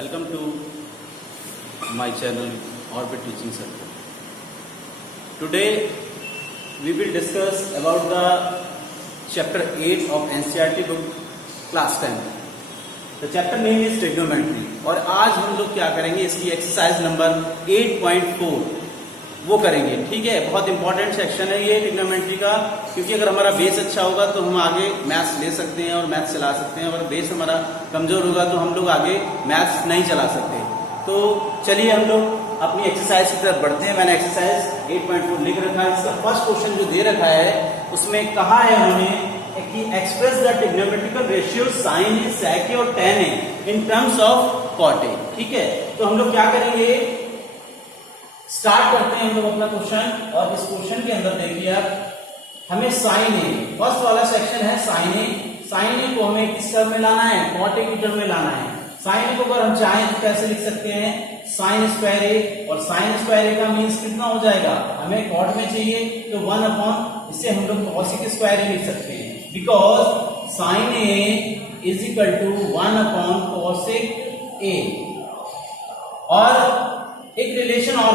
Welcome to my channel Orbit Teaching Center. Today we will discuss about the chapter 8 of NCERT book class 10. The chapter name is trigonometry और आज हम लोग क्या करेंगे, इसकी exercise number 8.4 वो करेंगे. ठीक है, बहुत इंपॉर्टेंट सेक्शन है ये ट्रिग्नोमेट्री का, क्योंकि अगर हमारा बेस अच्छा होगा तो हम आगे मैथ्स ले सकते हैं और मैथ्स चला सकते हैं. अगर बेस हमारा कमजोर होगा तो हम लोग आगे मैथ्स नहीं चला सकते. तो चलिए हम लोग अपनी एक्सरसाइज की तरफ बढ़ते हैं. मैंने एक्सरसाइज 8.4 लिख रखा है. इसका फर्स्ट क्वेश्चन जो दे रखा है उसमें कहा है उन्होंने कि express the trigonometrical ratio sine A, sec A और tan A in terms of cot A. ठीक है, तो हम लोग क्या करेंगे, स्टार्ट करते हैं हम लोग अपना क्वेश्चन. और इस क्वेश्चन के अंदर देखिए आप, हमें साइन ए, फर्स्ट वाला सेक्शन है साइन ए. साइन ए को हमें किस टर्म में लाना है, कॉट ए की टर्म में लाना है. साइन ए को अगर हम चाहें तो कैसे लिख सकते हैं, साइन स्क्वायर ए, और साइन स्क्वायर ए का मीन्स कितना हो जाएगा, हमें कॉट में चाहिए तो 1 अपॉन, इससे हम लोग कॉसिक स्क्वायर ए लिख सकते हैं, because sine A is equal to 1 upon cosec A. और एक रिलेशन और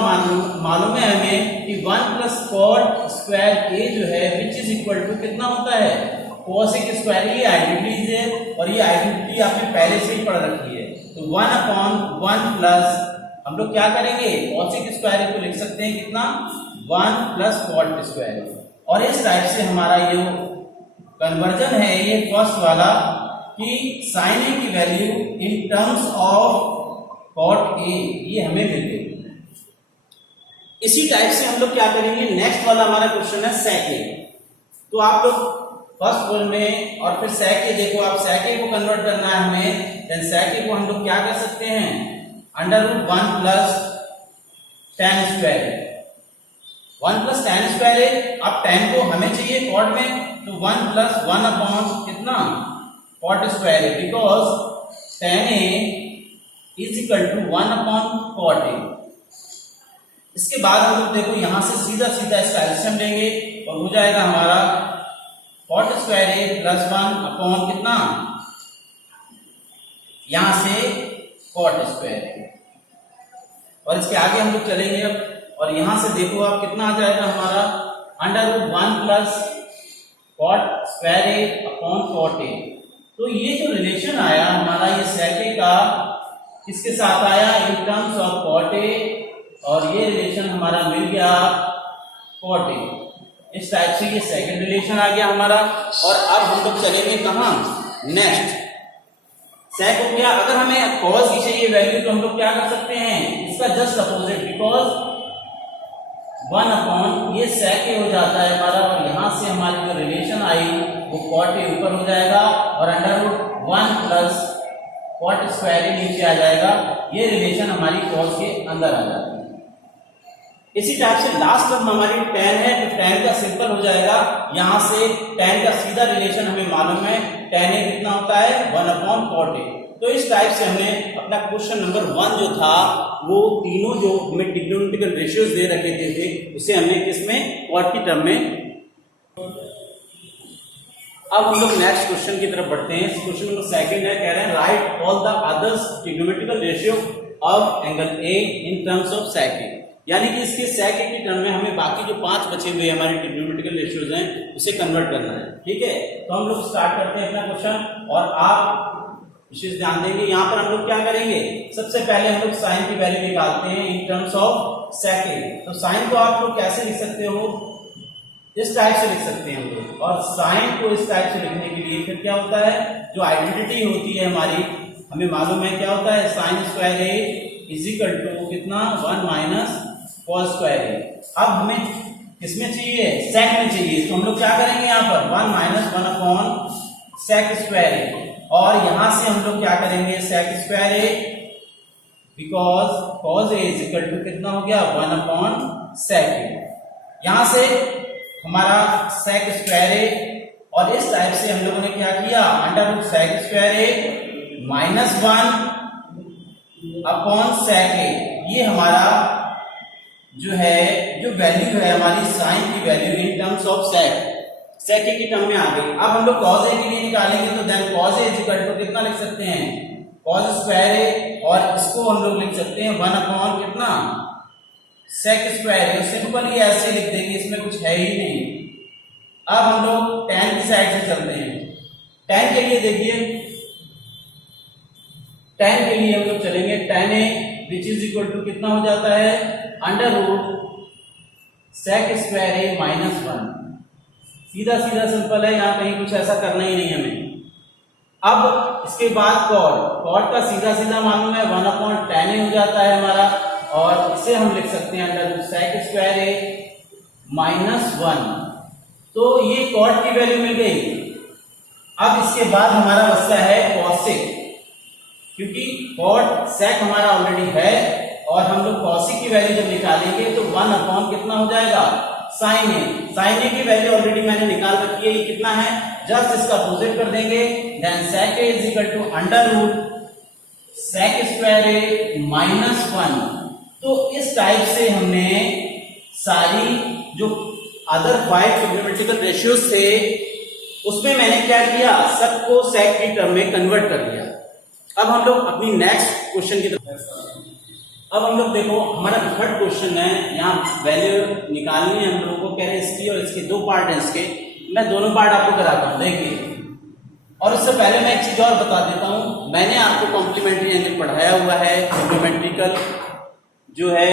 मालूम है हमें कि 1 प्लस कॉट स्क्वायर ए जो है विच इज इक्वल टू कितना होता है, कॉसिक स्क्वायर. ये आइडेंटिटीज है और ये आइडेंटिटी आपने पहले से ही पढ़ रखी है. तो 1 अपॉन 1 प्लस, हम लोग क्या करेंगे, कॉसिक स्क्वायर को लिख सकते हैं कितना, 1 प्लस कॉट स्क्वायर. और इस टाइप से हमारा ये कन्वर्जन है ये फर्स्ट वाला, कि साइन ए की value in terms of cot A ये हमें मिल गई. इसी टाइप से हम लोग क्या करेंगे, नेक्स्ट वाला हमारा क्वेश्चन है सेक ए. तो आप लोग फर्स्ट वन में और फिर सेक ए देखो, आप सेक ए को कन्वर्ट करना है हमें, देन सेक ए को हम लोग क्या कर सकते हैं, under root 1 plus tan square. 1 plus tan square है. अब टेन को हमें चाहिए कॉट में, तो 1 प्लस 1 अपॉन कितना, कॉट स्क्वायर है, because tan A is equal to 1 upon cot A. इसके बाद हम लोग देखो यहां से सीधा सीधा इसका एल्सियम लेंगे और हो जाएगा हमारा कॉट स्क्वायर ए प्लस 1 अपॉन कितना, यहां से कॉट स्क्वायर ए. और इसके आगे हम लोग चलेंगे अब, और यहां से देखो आप कितना आ जाएगा हमारा, under root 1 plus cot square A upon cot A. तो ये जो रिलेशन आया हमारा, ये सेक ए का किसके साथ आया, in terms of cot A, और ये रिलेशन हमारा मिल गया कॉट ए. इस टाइप से ये सेकंड रिलेशन आ गया हमारा. और अब हम लोग चलेंगे कहां, नेक्स्ट. सेक हो गया. अगर हमें कॉस की चाहिए वैल्यू तो हम लोग क्या कर सकते हैं, इसका जस्ट अपोजिट, बिकॉज 1 अपॉन ये सेक ए हो जाता है हमारा, और यहां से हमारी जो रिलेशन आई वो कॉट ए ऊपर हो जाएगा, और under root 1 plus cot square A नीचे आ जाएगा. ये रिलेशन हमारी कॉस के अंदर आ जाती है. इसी टाइप से लास्ट टर्म हमारी tan है, तो tan का सिंपल हो जाएगा, यहां से tan का सीधा रिलेशन हमें मालूम है, tan ए कितना होता है, 1 अपॉन कॉट ए. तो इस टाइप से हमने अपना क्वेश्चन नंबर 1 जो था वो तीनों जो हमें ट्रिग्नोमेट्रिकल रेशियोज दे रखे थे उसे हमने किसमें, कॉट की टर्म में. अब हम लोग नेक्स्ट क्वेश्चन की तरफ बढ़ते हैं. क्वेश्चन नंबर सेकंड है, कह रहे हैं write all the others trigonometrical ratio of angle A in terms of sec A. यानी कि इसके सेक ए की टर्म में हमें बाकी जो 5 बचे हुए हमारे ट्रिग्नोमेट्रिकल रेशियोज हैं उसे कन्वर्ट करना है. ठीक है, तो हम लोग स्टार्ट करते हैं अपना क्वेश्चन, और आप विशेष ध्यान देंगे. यहाँ पर हम लोग क्या करेंगे, सबसे पहले हम लोग साइन की वैल्यू निकालते हैं इन टर्म्स ऑफ सेक ए. तो साइन को आप लोग कैसे लिख सकते हो, इस टाइप से लिख सकते हैं हम लोग. और साइन को इस टाइप से लिखने के लिए फिर क्या होता है, जो आइडेंटिटी होती है हमारी, हमें मालूम है क्या होता है, sine square A is equal to कितना, 1 माइनस कॉस स्क्वायर ए. अब हमें किसमें चाहिए, सेक में चाहिए, तो हम लोग क्या करेंगे यहाँ पर 1 minus 1 upon sec square A. और यहां से हम लोग क्या करेंगे, sec square A, because cos A is equal to कितना हो गया, 1 अपॉन सेक ए. यहां से हमारा सेक स्क्वायर ए, और इस टाइप से हम लोगों ने क्या किया, under root sec square A minus 1 upon सेक ए. ये हमारा जो है, जो वैल्यू है हमारी साइन की value in terms of sec A की टर्म में आ गई. अब हम लोग कॉस ए के लिए निकालेंगे, तो then cos A is equal to कितना लिख सकते हैं, कॉस स्क्वायर ए, और इसको हम लोग लिख सकते हैं 1/, कितना, सेक स्क्वायर। सिंपल ही ऐसे लिख देंगे, इसमें कुछ है ही नहीं। अब हम लोग tan की साइड से चलते हैं। tan के लिए देखिए, tan के लिए हम लोग चलेंगे tan a which is equal to कितना हो जाता है, √ सेक स्क्वायर a -1। सीधा सीधा सिंपल है, यहाँ कहीं कुछ ऐसा करना ही नहीं हमें। अब इसके बाद कॉट का सीधा सीधा मालूम है 1/tan a हो जाता है हमारा, और इसे हम लिख सकते हैं √ सेक स्क्वायर a -1। तो ये कॉट की वैल्यू मिल गई। अब इसके बाद हमारा बचता है कॉसेक, क्योंकि कॉट सेक हमारा ऑलरेडी है और हम लोग कॉसेक की वैल्यू जब निकालेंगे तो 1/ कितना हो जाएगा, साइन ए। साइन ए की वैल्यू ऑलरेडी मैंने निकाल रखी है, ये कितना है, जस्ट इसका अपोजिट कर देंगे। Then sec A is equal to √ sec square A -1। तो इस टाइप से हमने सारी जो अदर 5 ट्रिग्नोमेट्रिकल रेशियोज थे उसमें मैंने क्या किया, सबको सेक की टर्म में कन्वर्ट कर दिया। अब हम लोग अपनी नेक्स्ट क्वेश्चन की तरफ, अब हम लोग देखो हमारा थर्ड क्वेश्चन है, यहाँ वैल्यू निकालनी है हम लोगों को। कह रहे हैं इसकी और इसके 2 पार्ट हैं इसके, मैं दोनों पार्ट आपको कराता हूँ, देखिए। और उससे पहले मैं एक चीज और बता देता हूँ, मैंने आपको कॉम्प्लीमेंट्री एंगल पढ़ाया हुआ है, ट्रिग्नोमेट्रिकल जो है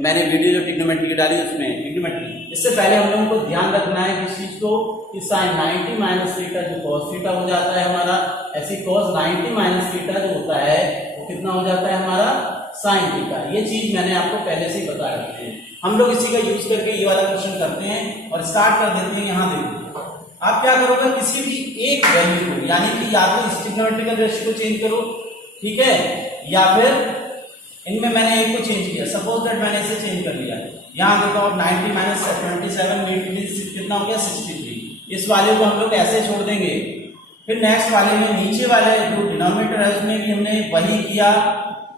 मैंने वीडियो जो ट्रिग्नोमेट्री की डाली उसमें ट्रिग्नोमेट्री। इससे पहले हम लोगों को ध्यान रखना है किस चीज को, कि साइन 90 - थीटा जो कॉस थीटा हो जाता है हमारा, ऐसी कॉस 90 - थीटा जो होता है वो कितना हो जाता है हमारा, साइन थीटा। ये चीज मैंने आपको पहले से ही बता रखी है। हम लोग इसी का यूज करके ये वाला क्वेश्चन करते हैं और स्टार्ट कर देते हैं। यहाँ देखिए, आप क्या करोगे, किसी भी एक वैल्यू को, यानी कि या तो इस ट्रिग्नोमेट्रिकल रेशियो को चेंज करो, ठीक है, या फिर इनमें मैंने एक को चेंज किया। सपोज दैट मैंने इसे चेंज कर लिया। यहाँ देखो 90 - 27 कितना हो गया, 63। इस वाले को हम लोग ऐसे छोड़ देंगे। फिर नेक्स्ट वाले में नीचे वाले जो डिनोमिनेटर है उसमें भी हमने वही किया,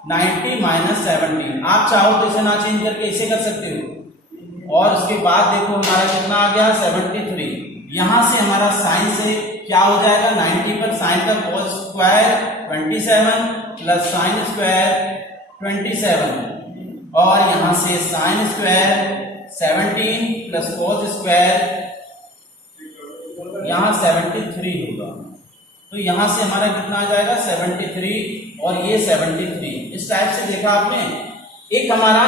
90 - 17। आप चाहो तो इसे ना चेंज करके इसे कर सकते हो। और उसके बाद देखो हमारा कितना आ गया, 73। यहां से हमारा साइन से क्या हो जाएगा, 90 पर साइन का cos square 27 plus sine square 27, और यहां से sine square 17 plus cos square यहां 73 होगा। तो यहां से हमारा कितना आ जाएगा, 73 और ये 73। इस टाइप से देखा आपने। एक हमारा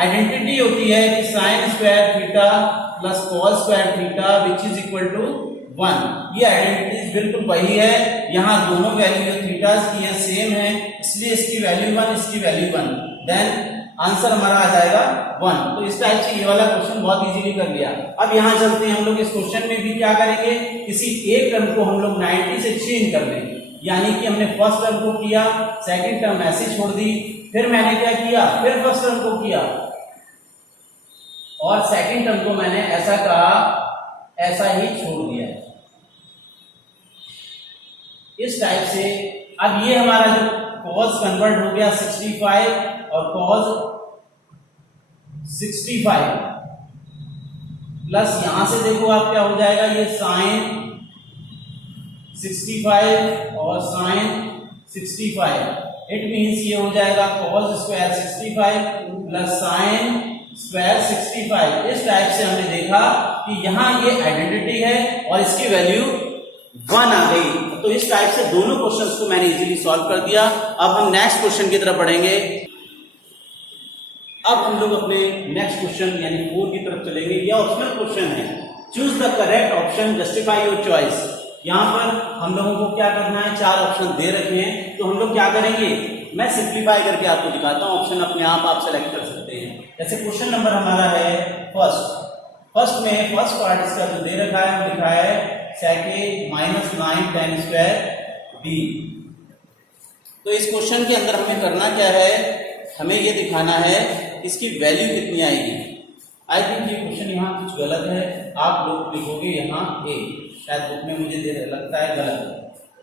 आइडेंटिटी होती है कि sine square theta plus cos square theta which is equal to 1। ये आइडेंटिटी बिल्कुल वही है। यहाँ दोनों वैल्यू थीटास की है, सेम है, इसलिए इसकी वैल्यू 1, इसकी वैल्यू 1। देन आंसर हमारा आ जाएगा 1। तो इस टाइप से ये वाला क्वेश्चन बहुत इजीली कर लिया। अब यहाँ चलते हैं हम लोग, इस क्वेश्चन में भी क्या करेंगे, किसी एक टर्म को हम लोग 90 से चेंज कर देंगे। यानी कि हमने फर्स्ट टर्म को किया, सेकंड टर्म ऐसे छोड़ दी, फिर मैंने क्या किया, फिर फर्स्ट टर्म को किया और सेकंड टर्म को मैंने ऐसा कहा, ऐसा ही छोड़ दिया। इस टाइप से अब ये हमारा जो कॉस कन्वर्ट हो गया 65 और कॉस 65 प्लस यहां से देखो आप क्या हो जाएगा, ये साइन 65 और साइन 65। इट मीन्स ये हो जाएगा cos square 65 plus sine square 65। इस टाइप से हमने देखा कि यहां ये आइडेंटिटी है और इसकी वैल्यू 1 आ गई। तो इस टाइप से दोनों क्वेश्चंस को मैंने इजीली सॉल्व कर दिया। अब हम नेक्स्ट क्वेश्चन की तरफ बढ़ेंगे। अब हम लोग अपने नेक्स्ट क्वेश्चन यानी 4 की तरफ चलेंगे। यह ऑप्शनल क्वेश्चन है, choose the correct option, justify your choice. यहां पर हम लोगों को क्या करना है, 4 ऑप्शन दे रखे हैं, तो हम लोग क्या करेंगे, मैं सिंप्लीफाई करके आपको दिखाता हूं। ऑप्शन अपने आप सेलेक्ट कर सकते हैं। जैसे क्वेश्चन नंबर हमारा है फर्स्ट में फर्स्ट पार्ट इसका जो दे रखा है वो लिखा है sec a -9 tan square b। तो इस क्वेश्चन के अंदर हमें करना क्या है, हमें ये दिखाना है इसकी वैल्यू कितनी आएगी। आई थिंक ये क्वेश्चन यहाँ कुछ गलत है, आप लोग लिखोगे यहाँ a, शायद बुक में मुझे दे लगता है गलत।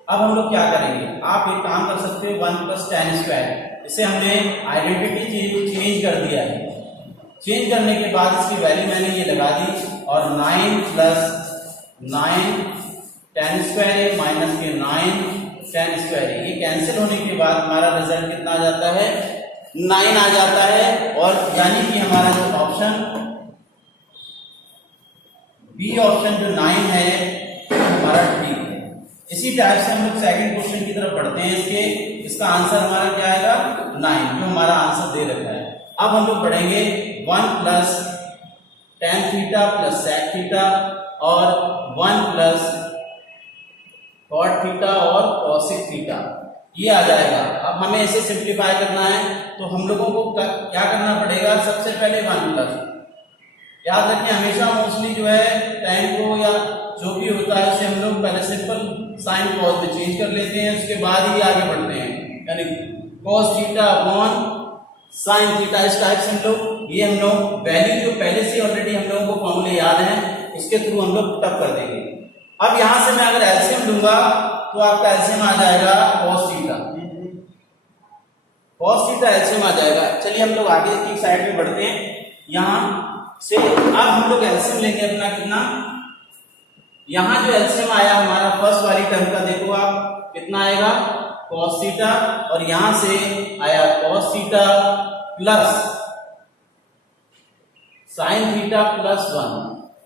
अब हम लोग क्या करेंगे, आप एक काम कर सकते हो 1 + tan स्क्वायर। इसे हमने आइडेंटिटी चेंज कर दिया है। चेंज करने के बाद इसकी वैल्यू मैंने ये लगा दी और 9 + 9 tan स्क्वायर माइनस के 9 टेन स्क्वायर ए, ये कैंसिल होने के बाद हमारा रिजल्ट कितना आ जाता है 9 आ जाता है। और यानी कि हमारा जो ऑप्शन बी ऑप्शन जो 9 है हमारा ठीक है। इसी टाइप से हम लोग सेकंड क्वेश्चन की तरफ बढ़ते हैं। इसका आंसर हमारा क्या आएगा 9, जो हमारा आंसर दे रखा है। अब हम लोग पढ़ेंगे 1 plus tan theta plus sec theta और 1 प्लस cot थीटा और cosec थीटा, ये आ जाएगा। अब हमें इसे सिंप्लीफाई करना है तो हम लोगों को क्या करना पड़ेगा, सबसे पहले 1 प्लस, याद रखें हमेशा मोस्टली जो है tan को या जो भी होता है उसे हम लोग पहले सिंपल साइन cos में चेंज कर लेते हैं, उसके बाद ही आगे बढ़ते हैं। यानी cos theta upon sine theta, इस टाइप से हम लोग ये हम लोग वैल्यू जो पहले से ऑलरेडी हम लोगों को फॉर्मूले याद हैं उसके थ्रू हम लोग टप कर देंगे। अब यहां से मैं अगर एलसीएम लूंगा तो आपका एलसीएम आ जाएगा cos theta, cos theta LCM आ जाएगा। चलिए हम लोग आगे की साइड में बढ़ते हैं। यहां से अब हम लोग एलसीएम लेंगे अपना कितना, यहां जो एलसीएम आया हमारा फर्स्ट वाली टर्म का देखो आप कितना आएगा cos थीटा, और यहां से आया cos theta plus sin theta plus 1,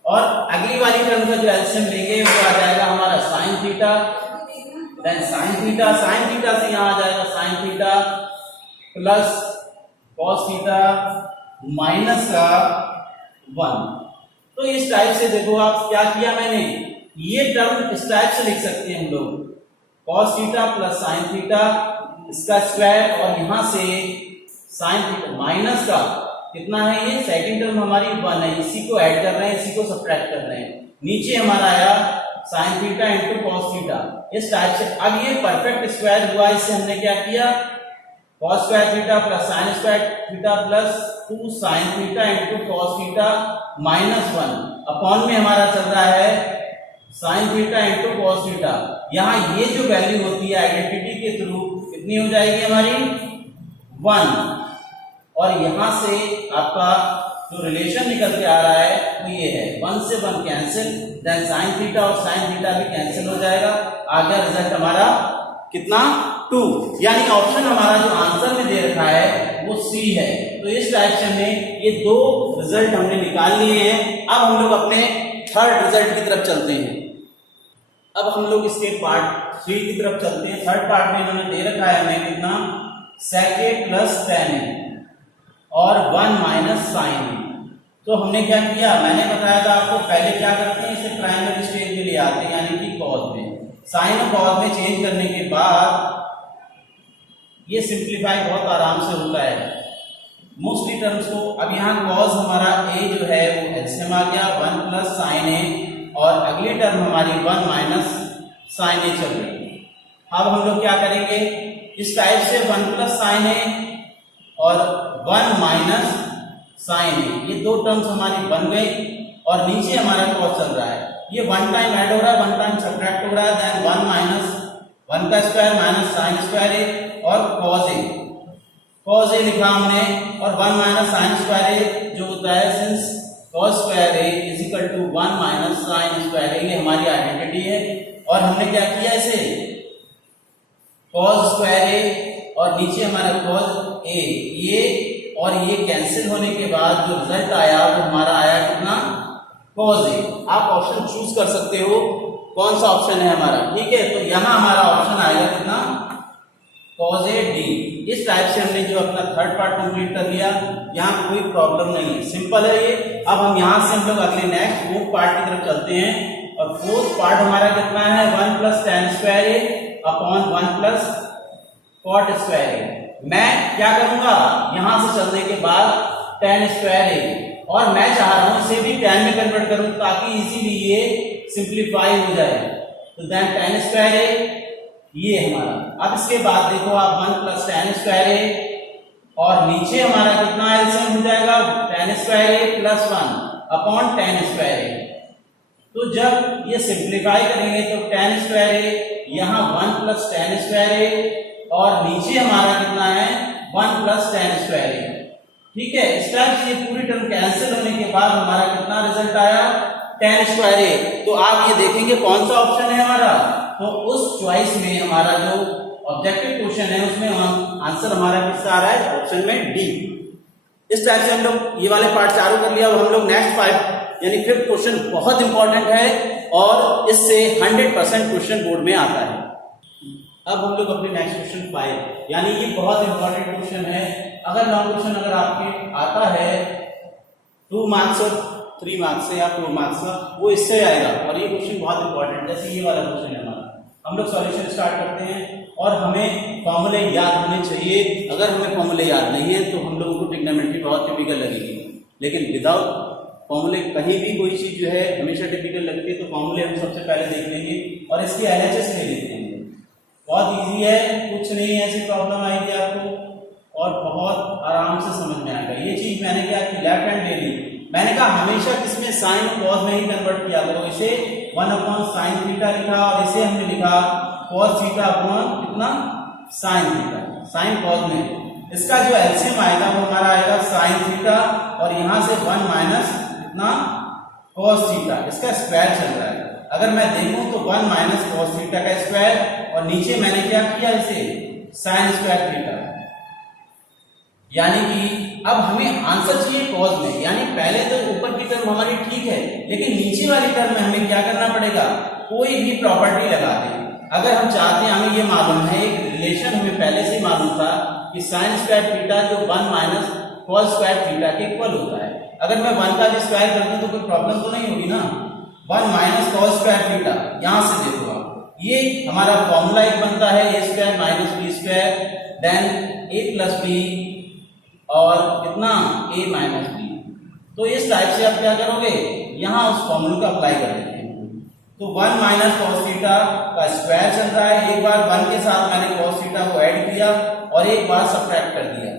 और अगली वाली टर्म का जो एलसीएम लेंगे वो आ जाएगा हमारा sin theta, then sin theta, sin theta से यहां आ जाएगा sin theta plus cos theta minus का 1। तो इस टाइप से देखो आप क्या किया मैंने, ये टर्म इस टाइप से लिख सकते हैं हम लोग cos theta plus sin theta इसका स्क्वायर, और यहां से sin थीटा माइनस का कितना है, ये सेकंड टर्म हमारी 1 है, इसी को ऐड कर रहे हैं, इसी को सब्ट्रैक्ट कर रहे हैं। नीचे हमारा आया sin theta into cos theta, इस टाइप से। अब ये परफेक्ट स्क्वायर हुआ, इससे हमने क्या किया cos square theta plus sin square theta plus 2 sin theta into cos theta minus 1 upon में हमारा चल रहा है sin theta into cos theta. यहाँ ये जो वैल्यू होती है आइडेंटिटी के थ्रू कितनी हो जाएगी हमारी 1, और यहां से आपका जो रिलेशन निकल के आ रहा है वो ये है 1 से 1 कैंसिल, देन sin थीटा और sin थीटा भी कैंसिल हो जाएगा। आ गया रिजल्ट हमारा कितना 2, यानी ऑप्शन हमारा जो आंसर में दे रखा है वो सी है। तो इस टाइप से हमने ये दो रिजल्ट हमने निकाल लिए हैं। अब हम लोग अपने थर्ड रिजल्ट की तरफ चलते हैं। अब हम लोग इसके पार्ट 3 की तरफ चलते हैं। थर्ड पार्ट में इन्होंने दे रखा है हमें कितना sec a plus tan a और 1 माइनस sin a। तो हमने क्या किया, मैंने बताया था आपको, पहले क्या करते हैं इसे प्राइमरी स्टेज में ले आते हैं, यानी कि cos में, sin और cos में चेंज करने के बाद ये सिंप्लीफाई बहुत आराम से होता है मोस्टली टर्म्स को। अब यहाँ cos हमारा a जो है वो एलसीएम आ गया 1 प्लस sin a, और अगली टर्म हमारी 1 माइनस sin a चल रही है। अब हम लोग क्या करेंगे, इस टाइप से 1 प्लस sin a और 1 माइनस sin a, ये दो टर्म्स हमारी बन गई, और नीचे हमारा cos चल रहा है, ये 1 टाइम ऐड हो रहा है, 1 टाइम सब्ट्रैक्ट हो रहा है, देन 1 माइनस 1 का square minus sin square a और cos a लिखा हमने, और 1 माइनस sin स्क्वायर a जो होता है since cos square a is equal to 1 minus sin square a, ये हमारी आइडेंटिटी है। और हमने क्या किया इसे cos स्क्वायर a और नीचे हमारा cos a, ये और ये कैंसिल होने के बाद जो रिजल्ट आया वो हमारा आया कितना cos a। आप ऑप्शन चूज कर सकते हो कौन सा ऑप्शन है हमारा, ठीक है। तो यहाँ हमारा ऑप्शन आएगा कितना cos a d। इस टाइप से हमने जो अपना थर्ड पार्ट कंप्लीट कर लिया, यहाँ कोई प्रॉब्लम नहीं है, सिंपल है ये। अब हम यहाँ से हम लोग अगले नेक्स्ट फोर्थ पार्ट की तरफ चलते हैं, और फोर्थ पार्ट हमारा कितना है 1 plus tan square a upon 1 plus cot square a। मैं क्या करूंगा, यहाँ से चलने के बाद tan स्क्वायर a, और मैं चाह रहा हूं इसे भी tan में कन्वर्ट करूं ताकि इजीली ये सिंप्लीफाई हो जाए। तो देन tan स्क्वायर a ये हमारा। अब इसके बाद देखो आप 1 प्लस tan स्क्वायर a, और नीचे हमारा कितना एलसीएम हो जाएगा tan square a plus 1 upon tan square a। तो जब ये सिंप्लीफाई करेंगे तो tan स्क्वायर a यहाँ 1 प्लस tan स्क्वायर a, और नीचे हमारा कितना है 1 प्लस tan स्क्वायर a, ठीक है। इस टाइप से ये पूरी टर्म कैंसिल होने के बाद हमारा कितना रिजल्ट आया tan स्क्वायर a। तो आप ये देखेंगे कौन सा ऑप्शन है हमारा तो उस चॉइस में हमारा जो ऑब्जेक्टिव क्वेश्चन है उसमें आंसर हमारा किसका आ रहा है, ऑप्शन में डी। इस टाइप से हम लोग ये वाले पार्ट चालू कर लिया। अब हम लोग नेक्स्ट 5 यानी 5th क्वेश्चन बहुत इंपॉर्टेंट है और इससे 100% क्वेश्चन बोर्ड में आता है। अब हम लोग अपने नेक्स्ट क्वेश्चन 5 यानी ये बहुत इंपॉर्टेंट क्वेश्चन है। अगर लॉन्ग क्वेश्चन अगर आपके आता है 2 मार्क्स और 3 मार्क्स से या 4 मार्क्स का, वो इससे आएगा और ये क्वेश्चन बहुत इंपॉर्टेंट है। जैसे ये वाला क्वेश्चन है हमारा, हम लोग सॉल्यूशन स्टार्ट करते हैं और हमें फॉर्मूले याद होने चाहिए। अगर हमें फॉर्मूले याद नहीं है तो हम लोगों को ट्रिग्नोमेट्री बहुत टिपिकल लगेगी, लेकिन विदाउट फॉर्मूले कहीं भी कोई चीज जो है हमेशा टिपिकल लगती है। तो फॉर्मूले हम सबसे पहले देख लेंगे और इसकी LHS ले लेते हैं। बहुत इजी है, कुछ नहीं ऐसी प्रॉब्लम आएगी आपको और बहुत आराम से समझ में आएगा। ये चीज मैंने क्या की, लेफ्ट हैंड ले ली। मैंने कहा हमेशा किसमें साइन और कॉस में ही कन्वर्ट किया करो। इसे 1/sin थीटा लिखा और इसे हमने लिखा cos थीटा अपॉन कितना, sin थीटा, sin cos में। इसका जो एलसीएम आएगा वो हमारा आएगा sin थीटा और यहां से 1 माइनस कितना, cos थीटा। इसका स्क्वायर चल रहा है। अगर मैं देखूं तो 1 माइनस cos थीटा का स्क्वायर और नीचे मैंने क्या किया, इसे sin स्क्वायर थीटा। यानी कि अब हमें आंसर चाहिए कॉज में, यानी पहले तो ऊपर की टर्म हमारी ठीक है, लेकिन नीचे वाली टर्म में हमें क्या करना पड़ेगा, कोई भी प्रॉपर्टी लगा दें। अगर हम चाहते हैं, हमें ये मालूम है, एक रिलेशन हमें पहले से मालूम था कि साइन स्क्वायर थीटा जो 1 माइनस कॉस स्क्वायर थीटा के इक्वल होता है। अगर मैं 1 का भी स्क्वायर कर दूं तो कोई प्रॉब्लम तो नहीं होगी ना। 1 माइनस कॉस स्क्वायर थीटा, यहां से देखो आप, ये हमारा फॉर्मूला एक बनता है a square minus b square, then a plus b और कितना, a माइनस b। तो इस टाइप से आप क्या करोगे, यहां उस फॉर्मूले को अप्लाई कर देंगे। तो 1 माइनस कॉस थीटा का स्क्वायर चल रहा है। एक बार 1 के साथ मैंने कॉस थीटा को ऐड किया और एक बार सब्ट्रैक्ट कर दिया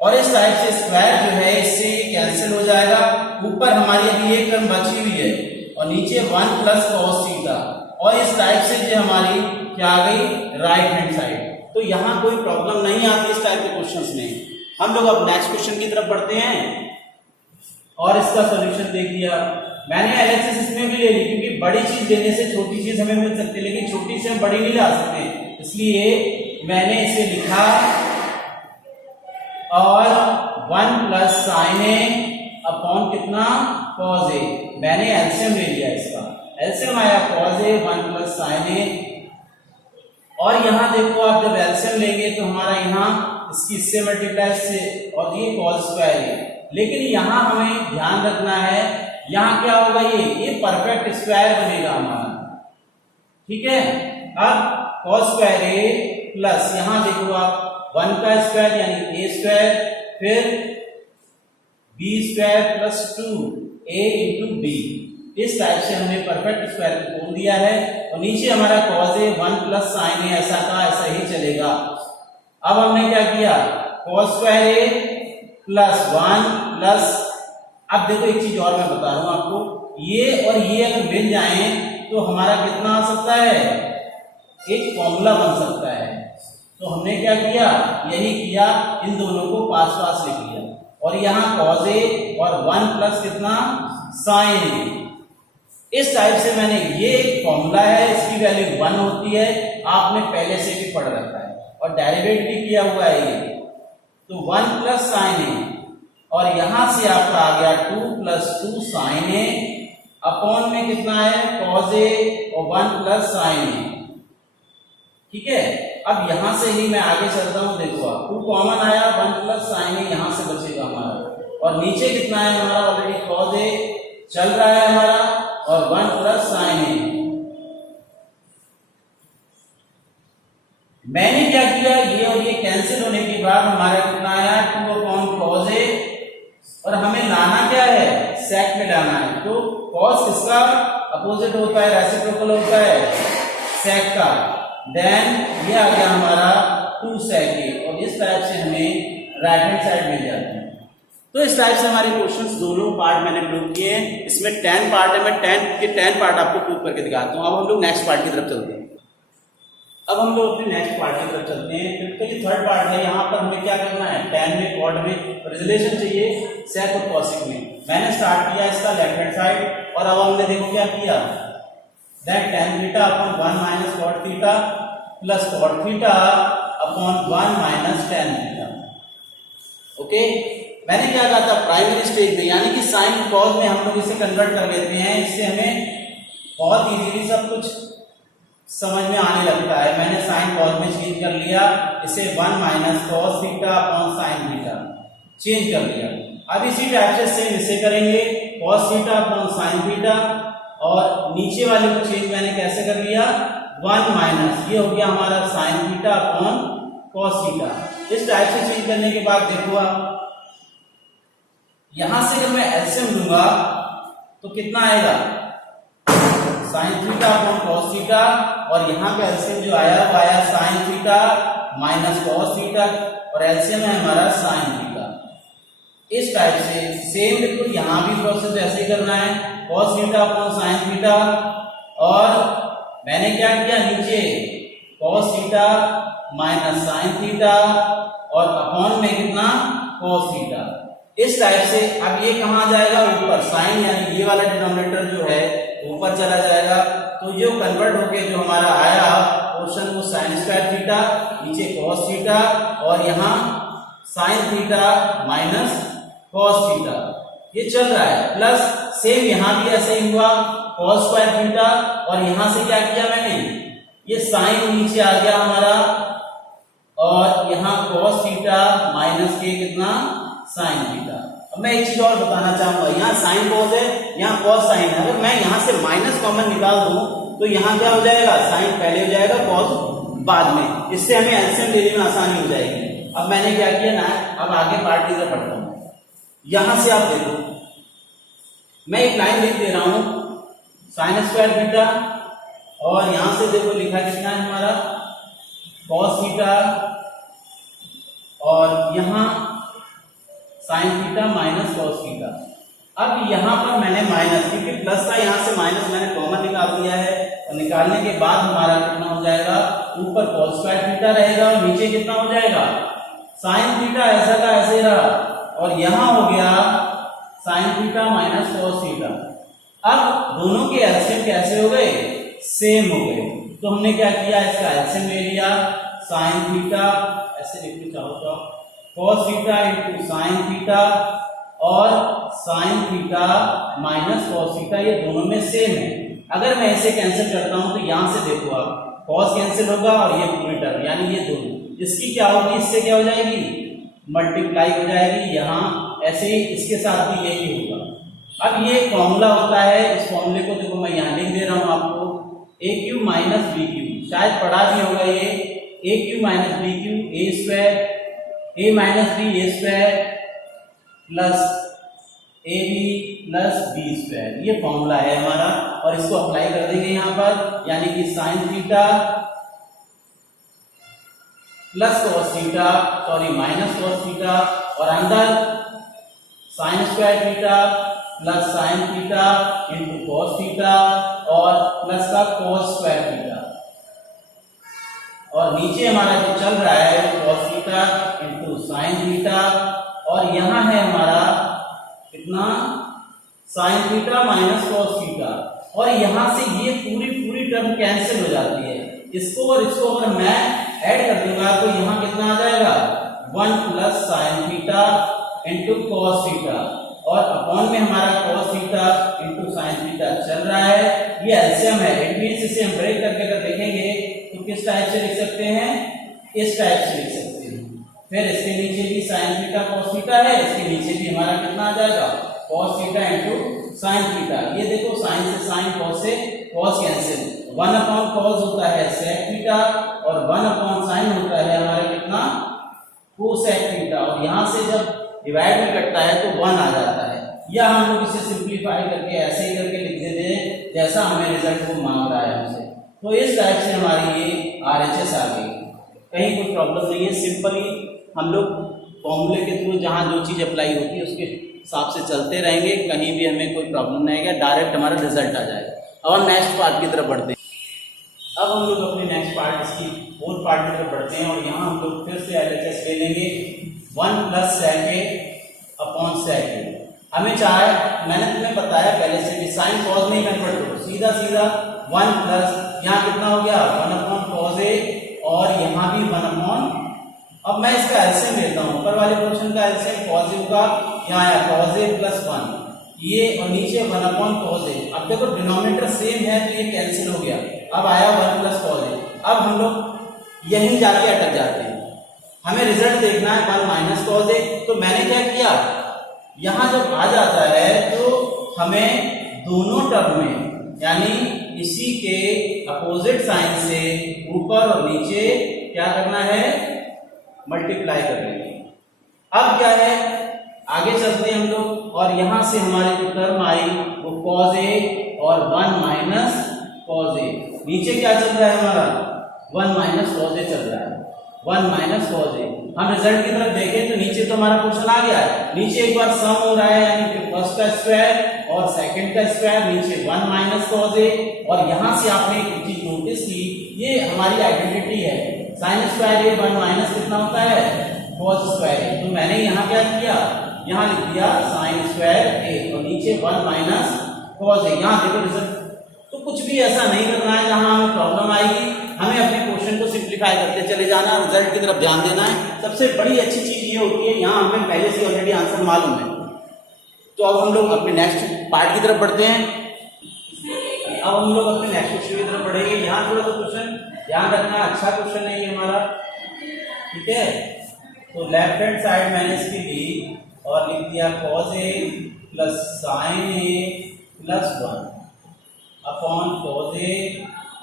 और इस टाइप से स्क्वायर जो है इससे कैंसिल हो जाएगा। ऊपर हमारी अभी एक टर्म बची हुई है और नीचे 1 प्लस कॉस थीटा और इस टाइप से जो हमारी क्या आ गई, राइट हैंड साइड। तो यहां कोई प्रॉब्लम नहीं आती इस टाइप के क्वेश्चंस में। हम लोग अब नेक्स्ट क्वेश्चन की तरफ बढ़ते हैं और इसका सॉल्यूशन देख लिया। मैंने LHS इसमें भी ले ली क्योंकि बड़ी चीज देने से छोटी चीज हमें मिल सकती है, लेकिन छोटी से हम बड़ी नहीं ला सकते, इसलिए मैंने इसे लिखा और 1 प्लस साइन ए अपॉन कितना, कॉज ए। मैंने एलसीएम ले लिया, इसका एलसीएम आया कॉज ए 1 प्लस साइन ए। और यहां देखो आप जब एलसीएम लेंगे तो हमारा यहां इसकी इससे मल्टीप्लाई से और ये कॉस स्क्वायर है, लेकिन यहां हमें ध्यान रखना है यहां क्या होगा, ये परफेक्ट स्क्वायर बनेगा हमारा, ठीक है। अब कॉस स्क्वायर ए प्लस यहां देखो आप 1 का स्क्वायर यानी a स्क्वायर, फिर b square plus 2a into b। इस टाइप से हमने परफेक्ट स्क्वायर को तोड़ दिया है और नीचे हमारा cos a 1 प्लस साइन ए ऐसा का ऐसा ही चलेगा। अब हमने क्या किया, cos square a plus 1 plus, अब देखो एक चीज और मैं बता रहा हूं आपको, ये और ये अगर मिल जाएं तो हमारा कितना आ सकता है, एक फॉर्मूला बन सकता है। तो हमने क्या किया, यही किया, इन दोनों को पास पास लिख लिया और यहाँ cos a और 1 प्लस कितना, साइन ए। इस टाइप से मैंने, ये एक फॉर्मूला है, इसकी वैल्यू 1 होती है, आपने पहले से भी पढ़ रखा है और डेरिवेट भी किया हुआ है ये। तो 1 प्लस साइन ए और यहां से आपका आ गया 2 प्लस 2 साइन ए अपॉन में कितना है, cos a और 1 प्लस साइन ए, ठीक है। अब यहां से ही मैं आगे चलता हूं, देखो आप 2 कॉमन आया, 1 प्लस साइन ए यहां से बचेगा हमारा और नीचे कितना है हमारा, ऑलरेडी cos a चल रहा है हमारा और 1 प्लस साइन ए। मैंने क्या किया, ये और ये कैंसिल होने के बाद हमारा कितना आया, 2 अपॉन cos a और हमें लाना क्या है, सेक में लाना है। तो cos इसका अपोजिट होता है, रेसिप्रोकल होता है सेक का, देन ये आ गया हमारा 2 सेक ए और इस टाइप से हमें राइट हैंड साइड मिल जाती है। तो इस टाइप से हमारे क्वेश्चंस दोनों पार्ट मैंने प्रूव किए हैं। इसमें 10 पार्ट है, मैं 10 पार्ट आपको प्रूव करके दिखाता हूँ। अब हम लोग नेक्स्ट पार्ट की तरफ चलते हैं। अब हम लोग अपने नेक्स्ट पार्ट की तरफ चलते हैं। फिर तो ये थर्ड पार्ट है, यहाँ पर हमें क्या करना है, tan में, cot में रिलेशन चाहिए सेक और cosec में। मैंने स्टार्ट किया इसका लेफ्ट हैंड साइड और अब हमने देखो क्या किया, that tan theta upon 1 minus cot theta plus cot theta upon 1 minus tan theta. Okay, मैंने क्या कहा था प्राइमरी स्टेज में, यानी कि साइन कॉस में हम लोग इसे कन्वर्ट कर लेते हैं, इससे हमें बहुत इजीली सब कुछ समझ में आने लगता है। मैंने साइन कॉस में चेंज कर लिया, इसे 1 minus cos theta upon sine theta change कर लिया। अब इसी टाइप से सेम इसे करेंगे, cos theta upon sine theta, और नीचे वाले को चेंज मैंने कैसे कर लिया 1 माइनस, ये हो गया हमारा sine theta upon cos theta. इस टाइप से चेंज करने के बाद देखो आप यहां से जब मैं एलसीएम लूंगा तो कितना आएगा sine theta upon cos theta, और यहाँ का एलसीएम जो आया वो आया sign theta minus cos theta, और एलसीएम है हमारा साइन थीटा। इस टाइप से सेम बिल्कुल यहाँ भी प्रोसेस ऐसे ही करना है, cos theta upon sine theta, और मैंने क्या किया नीचे cos theta minus sign theta और अपॉन में कितना कॉस थीटा। इस टाइप से अब ये कहाँ जाएगा ऊपर, साइन यानी ये वाला डिनोमिनेटर जो है ऊपर चला जाएगा, तो जो कन्वर्ट होके जो हमारा आया पोर्शन वो साइन स्क्वायर थीटा, नीचे कॉस थीटा और यहाँ sign theta minus cos theta, ये चल रहा है। प्लस सेम यहाँ भी ऐसे ही हुआ कॉस स्क्वायर थीटा, और यहाँ से क्या किया मैंने ये साइन नीचे आ गया हमारा, और यहाँ कॉस थीटा माइनस के कितना साइन थीटा। अब मैं एक चीज और बताना चाहूंगा, यहाँ साइन कॉस है, यहाँ कॉस साइन है, अगर मैं यहाँ से माइनस कॉमन निकाल दूं तो यहाँ क्या हो जाएगा साइन पहले हो जाएगा कॉस बाद में, इससे हमें एलसीएम लेने में आसानी हो जाएगी। अब मैंने क्या किया ना, अब आगे पार्ट की तरफ पढ़ता हूं। यहां से आप देखो मैं एक लाइन लिख दे रहा हूं साइन स्क्वायर थीटा, और यहां से देखो लिखा कितना है हमारा कॉस थीटा, और यहां sign theta minus cos theta. अब यहां पर मैंने माइनस, क्योंकि प्लस था यहां से माइनस मैंने कॉमन निकाल दिया है, और निकालने के बाद हमारा कितना हो जाएगा ऊपर कॉस स्क्वायर थीटा रहेगा और नीचे कितना हो जाएगा साइन थीटा, ऐसा का ऐसे रहा, और यहां हो गया sign theta minus cos theta. अब दोनों के एलसीएम कैसे हो गए सेम हो गए, तो हमने क्या किया इसका एलसीएम ले लिया, साइन थीटा ऐसे लिख के चाहो तो cos theta into sine theta और sine theta minus cos theta, ये दोनों में सेम है। अगर मैं इसे कैंसिल करता हूं तो यहां से देखो आप कॉस कैंसिल होगा और ये पूरी टर्म यानी ये दोनों, इसकी क्या होगी इससे क्या हो जाएगी मल्टीप्लाई हो जाएगी, यहाँ ऐसे ही इसके साथ भी यही होगा। अब ये फॉर्मूला होता है, इस फॉर्मूले को देखो मैं यहाँ लिख दे रहा हूँ आपको, A cube minus B cube, शायद पढ़ा भी होगा ये, A cube minus B cube A square, A minus B A square plus A B plus B square, ये फॉर्मूला है हमारा, और इसको अप्लाई कर देंगे यहाँ पर, यानी कि sine theta plus cos theta, sorry minus cos theta, और अंदर sign square theta plus sine theta into cos theta और प्लस का कॉस स्क्वायर थीटा, और नीचे हमारा जो चल रहा है cos theta into sine theta, और यहाँ है हमारा कितना sign theta minus cos theta, और यहां से ये पूरी टर्म कैंसिल हो जाती है, इसको और इसको अगर मैं ऐड कर दूंगा तो यहाँ कितना आ जाएगा 1 plus sine theta into cos theta, और अपॉन में हमारा cos theta into sine theta चल रहा है, ये एलसीएम है। इट मींस इसे हम ब्रेक करके अगर देखेंगे तो किस टाइप से लिख सकते हैं, इस टाइप से लिख सकते हैं। फिर इसके नीचे भी साइन थीटा कॉस थीटा है, इसके नीचे भी हमारा कितना आ जाएगा cos theta into sine theta. ये देखो साइन से साइन, कॉस से कॉस कैंसिल, 1 अपॉन कॉस होता है सेक थीटा और 1 अपॉन साइन होता है हमारा कितना कोसेक थीटा, और यहां से जब डिवाइड में कटता है तो 1 आ जाता है, या हम लोग इसे सिंप्लीफाई करके ऐसे ही करके लिख देते हैं जैसा हमें रिजल्ट को मांग रहा है हमसे। तो इस टाइप से हमारी ये RHS आ गई, कहीं कोई प्रॉब्लम नहीं है, सिंपली हम लोग फॉर्मूले के थ्रू जहाँ जो चीज़ अप्लाई होती है उसके हिसाब से चलते रहेंगे, कहीं भी हमें कोई प्रॉब्लम नहीं आएगा, डायरेक्ट हमारा रिजल्ट आ जाएगा। अब हम नेक्स्ट पार्ट की तरफ बढ़ते हैं। अब हम लोग अपने नेक्स्ट पार्ट इसकी फोर्थ पार्ट की तरफ बढ़ते हैं, और यहाँ हम लोग फिर से LHS ले लेंगे 1 plus sec a upon sec a। हमें चाहे, मैंने तुम्हें बताया पहले से कि साइन कॉस में ही कन्वर्ट करो, सीधा सीधा 1 प्लस यहाँ कितना हो गया 1 अपॉन कॉज ए और यहाँ भी 1 अपॉन, अब मैं इसका एलसीएम लेता हूँ, ऊपर वाले पोर्शन का एलसीएम कॉज ए का, यहाँ आया कॉज ए प्लस 1 ये और नीचे 1 अपॉन कॉज ए। अब देखो डिनोमिनेटर सेम है तो ये कैंसिल हो गया, अब आया 1 प्लस कॉज ए। अब हम लोग यहीं जाके अटक जाते हैं, हमें रिजल्ट देखना है 1 माइनस कॉज ए। तो मैंने क्या किया, यहां जब आ जाता है तो हमें दोनों टर्म में यानी इसी के अपोजिट साइन से ऊपर और नीचे क्या करना है, मल्टीप्लाई कर लेंगे। अब क्या है, आगे चलते हैं हम लोग और यहां से हमारी जो टर्म आई वो कॉज ए और 1 माइनस कॉज ए, नीचे क्या चल रहा है हमारा 1 माइनस कॉज ए चल रहा है, 1 माइनस कॉज ए। हम रिजल्ट की तरफ देखें तो नीचे तो हमारा क्वेश्चन आ गया है, नीचे एक बार सम हो रहा है यानी कि फर्स्ट का स्क्वायर और सेकंड का स्क्वायर, नीचे 1 माइनस कॉज ए। और यहां से आपने एक चीज नोटिस की, ये हमारी आइडेंटिटी है, साइन स्क्वायर ए 1 माइनस कितना होता है कॉस स्क्वायर ए। तो मैंने यहाँ क्या किया, यहाँ लिख दिया साइन स्क्वायर ए और नीचे 1 माइनस कॉस ए। यहाँ देखो रिजल्ट, तो कुछ भी ऐसा नहीं करना है जहां हमें प्रॉब्लम आएगी, हमें अपने क्वेश्चन को सिंप्लीफाई करते चले जाना, रिजल्ट की तरफ ध्यान देना है। सबसे बड़ी अच्छी चीज ये होती है, यहाँ हमें पहले से ऑलरेडी आंसर मालूम है। तो अब हम लोग अपने नेक्स्ट पार्ट की तरफ बढ़ते हैं। अब हम लोग अपने नेक्स्ट क्वेश्चन की तरफ बढ़ेंगे। यहाँ थोड़ा सा क्वेश्चन ध्यान रखना, अच्छा क्वेश्चन है ये हमारा, ठीक है। तो लेफ्ट हैंड साइड मैंने इसकी ली और लिख दिया cos A plus sign A plus 1 upon cos A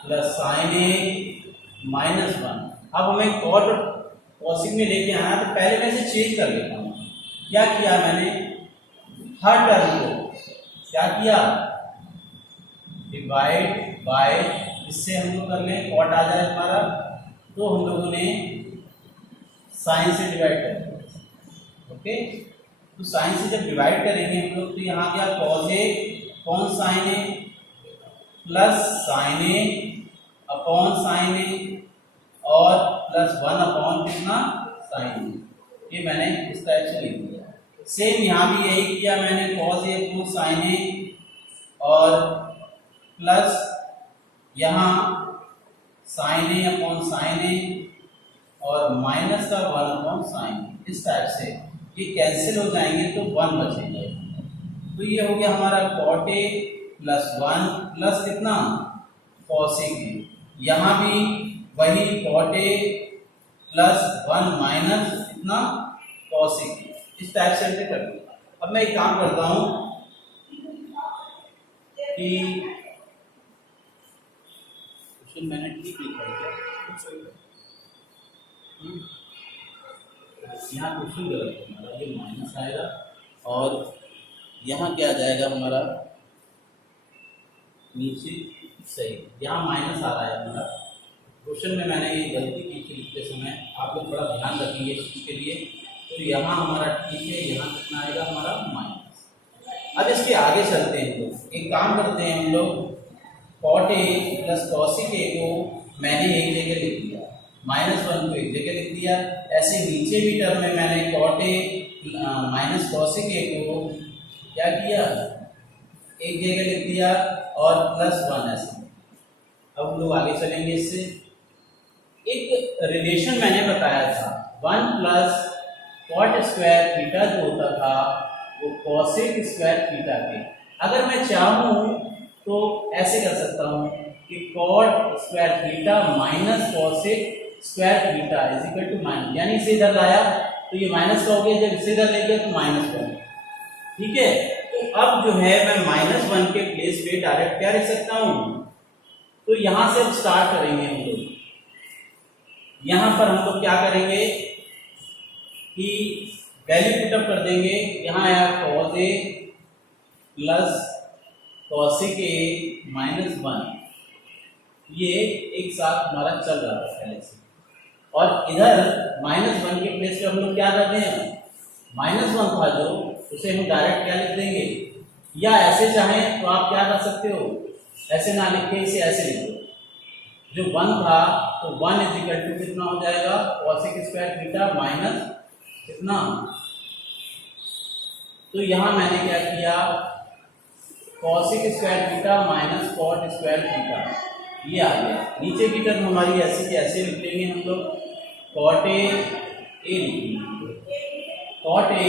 plus sign A minus 1। अब हमें कॉट कॉसिक में लेके आना, तो पहले मैं इसे चेंज कर लेता हूँ। क्या किया मैंने, हर टर्म को क्या किया, डिवाइड बाय, इससे हम लोग कर लें कॉट आ जाए हमारा, तो हम लोगों ने साइन से डिवाइड कर दिया, ओके। तो साइन से जब डिवाइड करेंगे हम लोग तो यहाँ क्या cos A upon sine A plus sign A upon sine ए और प्लस 1 अपॉन कितना साइन ए, ये मैंने इस टाइप से लिख दिया। सेम यहाँ भी यही किया मैंने, कॉस ए अपॉन साइन ए और प्लस यहाँ साइन ए अपॉन साइन ए और माइनस का 1 अपॉन साइन, इस टाइप से ये कैंसिल हो जाएंगे तो 1 बचेंगे। तो ये हो गया हमारा कॉट ए प्लस 1 प्लस कितना कॉसिक ए, यहाँ भी वही कॉट ए प्लस 1 माइनस कितना कॉसिक ए, इस टाइप से हमने कर दिया। अब मैं एक काम करता हूँ कि क्वेश्चन मैंने ठीक लिखा है क्या, यहाँ क्वेश्चन गलत है हमारा, ये माइनस आएगा और यहाँ क्या आ जाएगा हमारा नीचे सही, यहाँ माइनस आ रहा है हमारा क्वेश्चन में, मैंने ये गलती की थी लिखते समय, आप लोग थोड़ा ध्यान रखेंगे इस चीज़ के लिए। तो यहाँ हमारा ठीक है, यहाँ कितना आएगा हमारा माइनस। अब इसके आगे चलते हैं, लोग एक काम करते हैं हम लोग, कॉट ए प्लस कॉसिक ए को मैंने एक जगह लिख दिया, माइनस 1 को एक जगह लिख दिया। ऐसे नीचे भी टर्म में मैंने कॉट ए माइनस कॉसिक ए को क्या किया, एक जगह लिख दिया और प्लस 1 ऐसे। अब हम लोग आगे चलेंगे इससे। एक रिलेशन मैंने बताया था, 1 प्लस कॉट स्क्वायर थीटा जो होता था वो कॉसेक स्क्वायर थीटा के, अगर मैं चाहूँ तो ऐसे कर सकता हूँ कि cot square theta minus cosec square theta is equal to minus, यानी इसे इधर लाया तो ये माइनस का हो गया, जब इसे इधर ले गया तो -1, ठीक है। तो अब जो है मैं -1 के प्लेस पे डायरेक्ट क्या लिख सकता हूँ, तो यहां से अब स्टार्ट करेंगे हम लोग। यहां पर हम लोग क्या करेंगे कि वैल्यू पुटअप कर देंगे, यहाँ आया cos A plus cosec A minus 1, ये एक साथ हमारा चल रहा था पहले से, और इधर -1 के प्लेस पे हम लोग क्या करते हैं, -1 था जो, उसे हम डायरेक्ट क्या लिख देंगे, या ऐसे चाहें तो आप क्या कर सकते हो, ऐसे ना लिख के इसे ऐसे लिख दो, जो 1 था तो 1 इज इक्वल टू कितना हो जाएगा कॉसेक स्क्वायर थीटा माइनस कितना। तो यहां मैंने क्या किया, cosec square theta minus cot square theta, ये आ गया। नीचे की टर्म हमारी ऐसे की ऐसे लिख लेंगे हम लोग, cot A cot A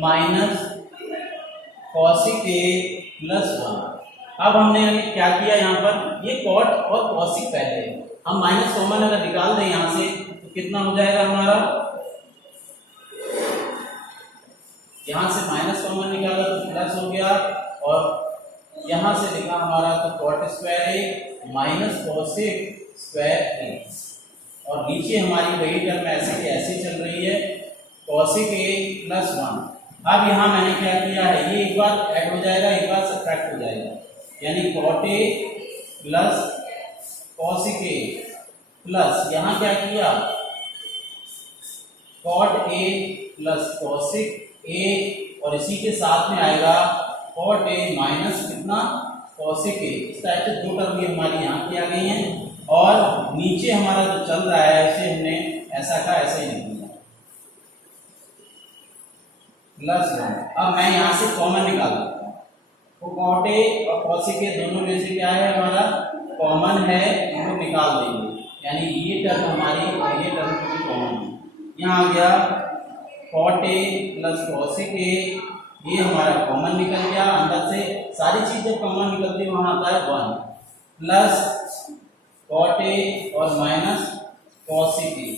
minus cosec A plus 1। अब हमने क्या किया यहाँ पर, ये कॉट और कॉसिक पहले हम माइनस कॉमन अगर निकाल दें यहाँ से तो कितना हो जाएगा हमारा, यहाँ से माइनस कॉमन निकाला तो प्लस हो गया, और यहाँ से लिखा हमारा तो cot square A minus cosec square A, और नीचे हमारी वही टर्म ऐसे की ऐसी चल रही है, कॉसिक ए प्लस 1। अब यहाँ मैंने क्या किया है, ये एक बार ऐड हो जाएगा एक बार सब्ट्रैक्ट हो जाएगा, यानी cot A plus cosec A plus यहाँ क्या किया, cot A plus cosec A, और इसी के साथ में आएगा कॉट ए माइनस कितना कॉसिक ए। इस टाइप से दो टर्म भी हमारी यहाँ की आ गई हैं, और नीचे हमारा जो चल रहा है ऐसे हमने ऐसा का ऐसे ही लिख दिया प्लस 1। अब मैं यहाँ से कॉमन निकाल देता हूँ, तो कॉट ए और कॉसिक ए दोनों में से क्या है हमारा कॉमन है, इनको निकाल देंगे, यानी ये टर्म हमारी और ये टर्म भी कॉमन है। यहाँ आ गया कॉट ए प्लस कॉसिक ए, ये हमारा कॉमन निकल गया, अंदर से सारी चीज जब कॉमन निकलती है वहां आता है 1 प्लस कॉट ए और माइनस कॉसिक ए,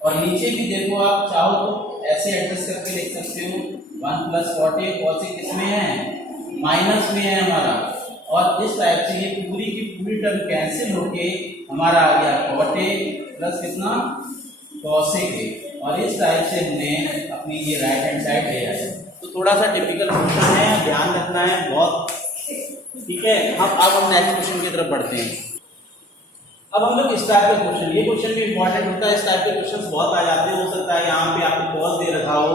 और नीचे भी देखो आप चाहो तो ऐसे एडजस्ट करके लिख सकते हो, 1 प्लस कॉट ए कॉसिक किसमें है माइनस में है हमारा, और इस टाइप से ये पूरी की पूरी टर्म कैंसिल होके हमारा आ गया कॉट ए प्लस कितना कॉसिक ए, और इस टाइप से हमने अपनी ये राइट हैंड साइड ले आए। तो थोड़ा सा टिपिकल क्वेश्चन है, ध्यान रखना है बहुत, ठीक है। अब हम नेक्स्ट क्वेश्चन की तरफ बढ़ते हैं। अब हम लोग इस टाइप का क्वेश्चन, ये क्वेश्चन भी इंपॉर्टेंट होता है, इस टाइप के क्वेश्चंस बहुत आ जाते हैं, हो सकता है यहाँ पे आपको कॉस दे रखा हो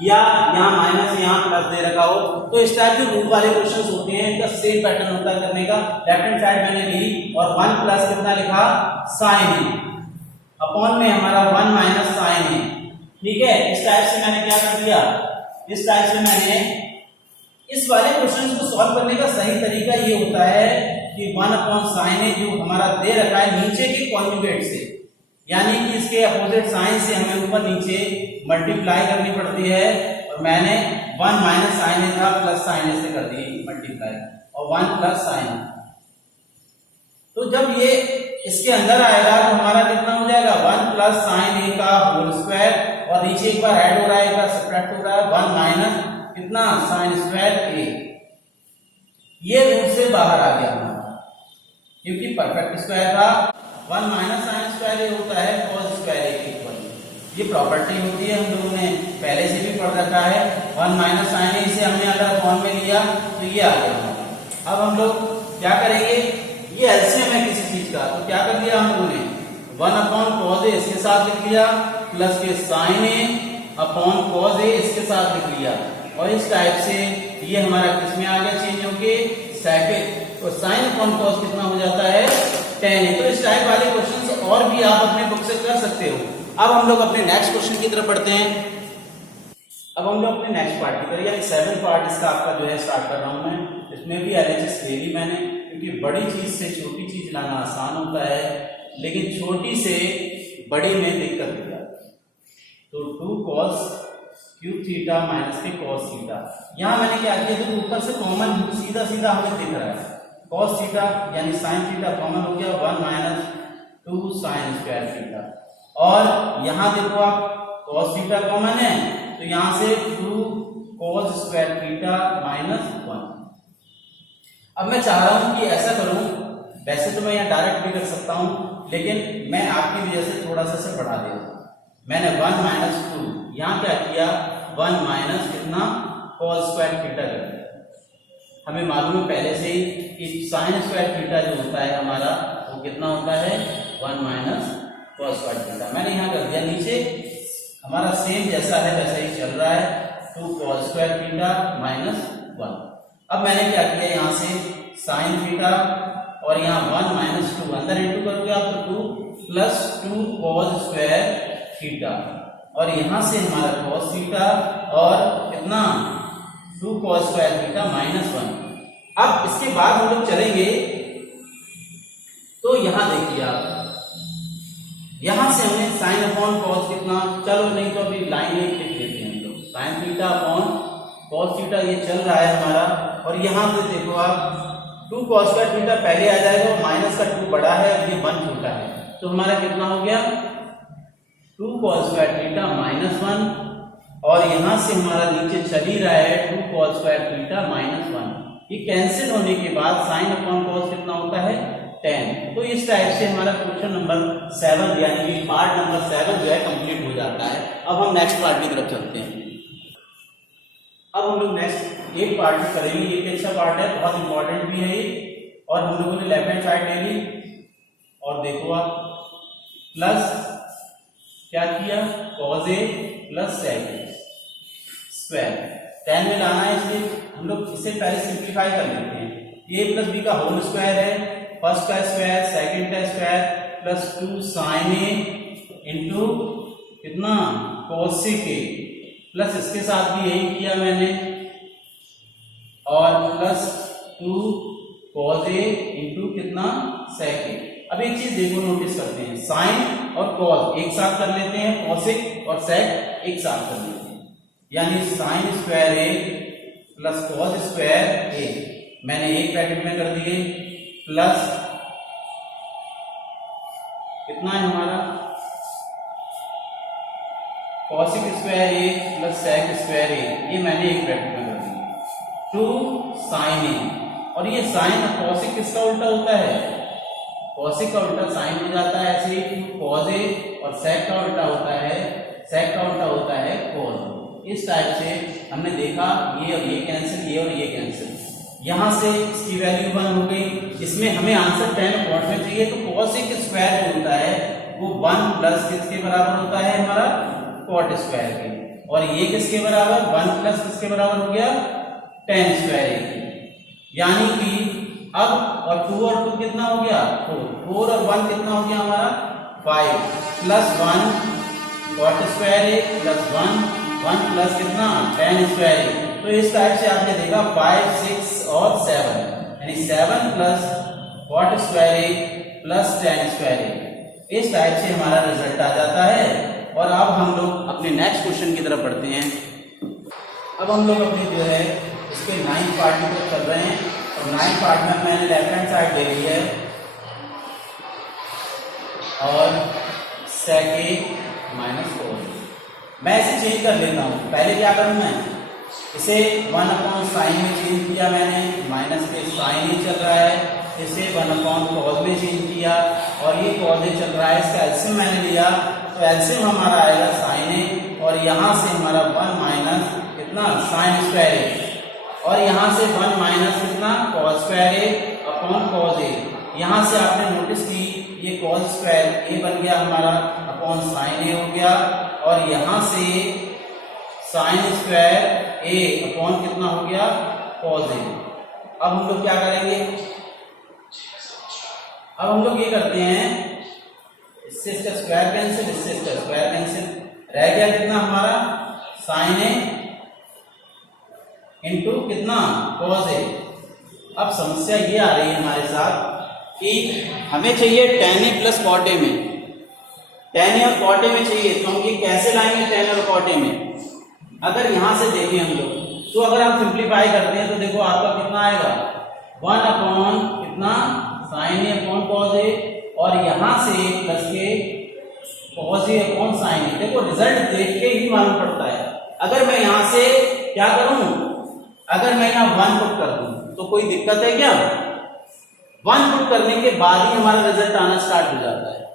या यहाँ माइनस यहाँ प्लस दे रखा हो, तो इस टाइप के रूट वाले क्वेश्चंस होते हैं, इनका सेम पैटर्न होता है करने का। लेफ्ट हैंड साइड मैंने ली और 1 प्लस कितना लिखा साइन ए, अपॉन में हमारा 1 माइनस साइन है, ठीक है। इस टाइप से मैंने क्या कर दिया, इस टाइप से मैंने इस वाले क्वेश्चन को सॉल्व करने का सही तरीका ये होता है कि 1 अपॉन साइन है जो हमारा दे रखा है नीचे के कॉन्जुगेट से, यानी कि इसके अपोजिट साइन से हमें ऊपर नीचे मल्टीप्लाई करनी पड़ती है, और मैंने 1 माइनस साइन ए था प्लस साइन ए से कर दी मल्टीप्लाई, और 1 प्लस साइन। तो जब ये इसके अंदर आएगा तो हमारा कितना हो जाएगा 1 प्लस साइन ए का होल स्क्वायर, और नीचे एक बार ऐड हो रहा है एक बार सब्ट्रैक्ट हो रहा है 1 माइनस कितना साइन स्क्वायर ए, ये रूट से बाहर आ गया हमारा क्योंकि परफेक्ट स्क्वायर था। 1 माइनस साइन स्क्वायर ए होता है कॉस स्क्वायर ए के इक्वल, ये प्रॉपर्टी होती है, हम लोगों ने पहले से भी पढ़ रखा है। 1 माइनस साइन ए से हमने अगर फॉर्म में लिया तो ये आ गया। अब हम लोग क्या करेंगे, ये एलसीएम है किसी चीज का, तो क्या कर दिया हम लोगों ने 1 अपॉन कॉस ए इसके साथ लिख लिया, प्लस के sign A upon cos A इसके साथ लिख लिया, और इस टाइप से ये हमारा किसमें आ गया चेंज होके सेकंड, तो साइन अपॉन कॉस कितना हो जाता है 10। तो इस टाइप वाले क्वेश्चंस और भी आप अपने बुक से कर सकते हो। अब हम लोग अपने नेक्स्ट क्वेश्चन की तरफ बढ़ते हैं। अब हम लोग अपने नेक्स्ट पार्ट की तरफ, यानी 7th पार्ट इसका आपका जो है स्टार्ट कर रहा हूं मैं। इसमें भी एलएचएस ले ली मैंने, क्योंकि बड़ी चीज से छोटी चीज लाना आसान होता है, लेकिन छोटी से बड़ी में दिक्कत हो जाती है। तो 2 cos क्यूब थीटा माइनस के cos थीटा, यहाँ मैंने क्या किया, जो ऊपर से कॉमन सीधा सीधा हमें दिख रहा है cos थीटा यानी sin थीटा कॉमन हो गया 1 माइनस 2 sin स्क्वायर थीटा, और यहाँ देखो आप cos थीटा कॉमन है तो यहाँ से 2 cos स्क्वायर थीटा माइनस 1। अब मैं चाह रहा हूं कि ऐसा करूं, वैसे तो मैं यहाँ डायरेक्ट भी कर सकता हूं, लेकिन मैं आपकी वजह से थोड़ा सा से बढ़ा देता हूं। मैंने 1 माइनस 2 यहाँ क्या किया 1 माइनस कितना cos स्क्वायर थीटा कर दिया। हमें मालूम है पहले से ही कि sin स्क्वायर थीटा जो होता है हमारा वो कितना होता है 1 माइनस cos स्क्वायर थीटा। मैंने यहाँ कर दिया, नीचे हमारा सेम जैसा है वैसा ही चल रहा है 2 cos स्क्वायर थीटा माइनस 1। अब मैंने क्या किया, यहाँ से साइन थीटा और यहाँ 1 माइनस 2 अंदर इंटू करोगे आप तो 2 प्लस 2 cos स्क्वायर थीटा, और यहाँ से हमारा cos थीटा और कितना 2 cos स्क्वायर थीटा -1। अब इसके बाद हम लोग चलेंगे तो यहां देखिए आप, यहां से हमें साइन अपॉन कॉस कितना, चलो नहीं तो अभी लाइन एक लिख देते हैं हम लोग, sine theta upon cos theta ये चल रहा है हमारा। और यहां से देखो आप 2 cos स्क्वायर थीटा पहले आ जाएगा, माइनस का 2 बड़ा है और ये 1 छोटा है, तो हमारा कितना हो गया 2 cos स्क्वायर थीटा -1। और यहां से हमारा नीचे चल ही रहा है 2 cos स्क्वायर थीटा -1। ये कैंसिल होने के बाद साइन अपॉन कॉस कितना होता है 10। तो इस टाइप से हमारा क्वेश्चन नंबर 7 यानी कि पार्ट नंबर 7 जो है कंप्लीट हो जाता है। अब हम नेक्स्ट पार्ट की तरफ चलते हैं। अब हम लोग नेक्स्ट एक पार्ट करेंगे, ये भी अच्छा पार्ट है, बहुत इंपॉर्टेंट भी है ये। और हम लोगों ने लेफ्ट हैंड साइड ले ली और देखो आप प्लस क्या किया cos A plus sec A square 10 में लाना है, इसलिए हम लोग इसे पहले सिंप्लीफाई कर लेते हैं। a प्लस बी का होल स्क्वायर है, फर्स्ट का स्क्वायर सेकंड का square plus 2 sin A into कितना cos A प्लस इसके साथ भी यही किया मैंने, और प्लस 2 cos A इंटू कितना sec A। अब एक चीज देखो, नोटिस करते हैं, साइन और cos एक साथ कर लेते हैं, cosec और sec एक साथ कर लेते हैं, यानी sine square A plus cos square A मैंने एक ब्रैकेट में कर दिए, प्लस कितना है हमारा cosec square A plus sec square A, ये मैंने एक ब्रैकेट में कर दिया, 2 sin A। और ये साइन और cosec किसका उल्टा होता है, cosec का उल्टा साइन हो जाता है, ऐसे ही cos A और sec का उल्टा होता है, sec का उल्टा होता है cos। इस टाइप से हमने देखा, ये और ये कैंसिल, ये और ये कैंसिल, यहां से इसकी वैल्यू 1 हो गई। इसमें हमें आंसर 10 कॉट में चाहिए, तो cosec स्क्वायर जो होता है वो 1 प्लस किसके बराबर होता है हमारा कॉट स्क्वायर के, और ये किसके बराबर 1 प्लस किसके बराबर हो गया tan स्क्वायर के। यानी कि अब और 2 और 2 कितना हो गया 4 और 1 कितना हो गया हमारा 5 plus 1 cot square A plus 1 plus कितना tan स्क्वायर A। तो इस टाइप से आपने देखा 5 6 और 7, यानी 7 plus cot square A plus tan square A। इस टाइप से हमारा रिजल्ट आ जाता है। और अब हम लोग अपने नेक्स्ट क्वेश्चन की तरफ बढ़ते हैं। अब हम लोग अपने जो है इसके 9th पार्ट की तरफ चल रहे हैं, और 9th पार्ट में मैंने लेफ्ट हैंड साइड ले ली है और sec A माइनस 4। मैं इसे चेंज कर लेता हूँ। पहले क्या करूँ मैं, इसे 1 अपॉन साइन में चेंज किया मैंने, माइनस के साइन ही चल रहा है, इसे 1 अपॉन कॉस में चेंज किया, और ये कॉस ही चल रहा है, इसका एलसीएम मैंने लिया, तो एलसीएम हमारा आएगा साइन ए, और यहाँ से हमारा 1 माइनस कितना साइन स्क्वायर ए, और यहाँ से 1 माइनस कितना cos square A upon cos A. यहाँ से आपने नोटिस की ये कॉस स्क्वायर ए बन गया हमारा अपॉन साइन ए हो गया, और यहाँ से साइन स्क्वायर ए अपॉन कितना हो गया कॉस ए। अब हम लोग क्या करेंगे, अब हम लोग ये करते हैं, इससे इसका स्क्वायर कैंसिल, इससे इसका स्क्वायर कैंसिल, रह गया कितना हमारा साइन ए इंटू कितना कॉस ए। अब समस्या ये आ रही है हमारे साथ कि हमें चाहिए tan A plus cot A में, tan ए और कॉट ए में चाहिए, तो हम ये कैसे लाएंगे tan और कॉट ए में। अगर यहां से देखें हम लोग, तो अगर हम सिंप्लीफाई करते हैं तो देखो आपका कितना आएगा 1 अपॉन कितना sign A upon cos A, और यहां से प्लस के कॉस ए अपॉन साइन ए। देखो रिजल्ट देख के ही मालूम पड़ता है। अगर मैं यहां से क्या करूं, अगर मैं यहाँ 1 पुट कर दूं तो कोई दिक्कत है क्या, 1 पुट करने के बाद ही हमारा रिजल्ट आना स्टार्ट हो जाता है।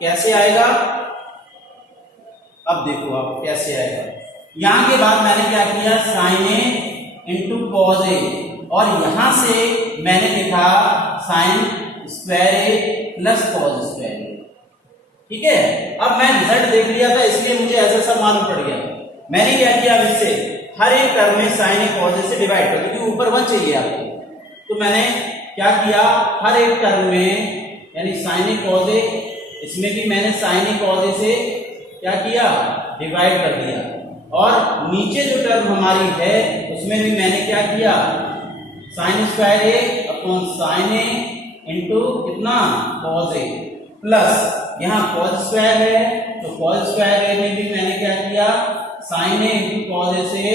कैसे आएगा, अब देखो आप कैसे आएगा। यहां के बाद मैंने क्या किया sign A into cos A, और यहां से मैंने लिखा साइन स्क्वायर ए प्लस कॉस स्क्वायर ए। ठीक है, अब मैं रिजल्ट देख लिया था इसलिए मुझे ऐसा सब मालूम पड़ गया। मैंने क्या किया, इससे हर एक टर्म में साइन ए कॉस ए से डिवाइड कर, क्योंकि ऊपर 1 चाहिए आपको, तो मैंने क्या किया हर एक टर्म में, यानी साइन ए कॉस ए, इसमें भी मैंने साइन ए कॉस ए से क्या किया डिवाइड कर दिया, और नीचे जो टर्म हमारी है उसमें इसमें भी मैंने क्या किया, sign square A upon sine A into कितना कॉस ए, प्लस यहाँ कॉस स्क्वायर है तो कॉस स्क्वायर ए में भी मैंने क्या किया, sign A into cos A से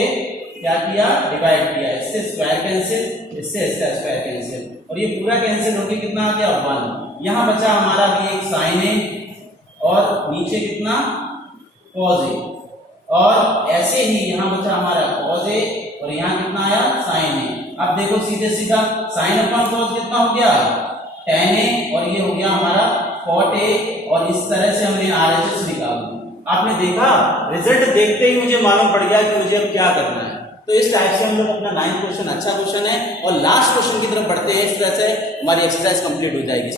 क्या किया, डिवाइड किया। इससे स्क्वायर कैंसिल, इससे इसका स्क्वायर कैंसिल, और ये पूरा कैंसिल होके कितना आ गया 1। यहाँ बचा हमारा भी एक साइन ए और नीचे कितना कॉस ए, और ऐसे ही यहाँ बचा हमारा कॉस ए और यहाँ कितना आया साइन ए। अब देखो सीधे सीधा साइन अपॉन कॉस कितना हो गया tan ए, और ये हो गया हमारा cot ए, और इस तरह से हमने RHS निकाला। आपने देखा रिजल्ट देखते ही मुझे मालूम पड़ गया कि मुझे अब क्या करना है। तो इस टाइप से हम लोग अपना 9th क्वेश्चन अच्छा क्वेश्चन है, और लास्ट क्वेश्चन की तरफ बढ़ते हैं। इस तरह से हमारी एक्सरसाइज कंप्लीट हो जाएगी।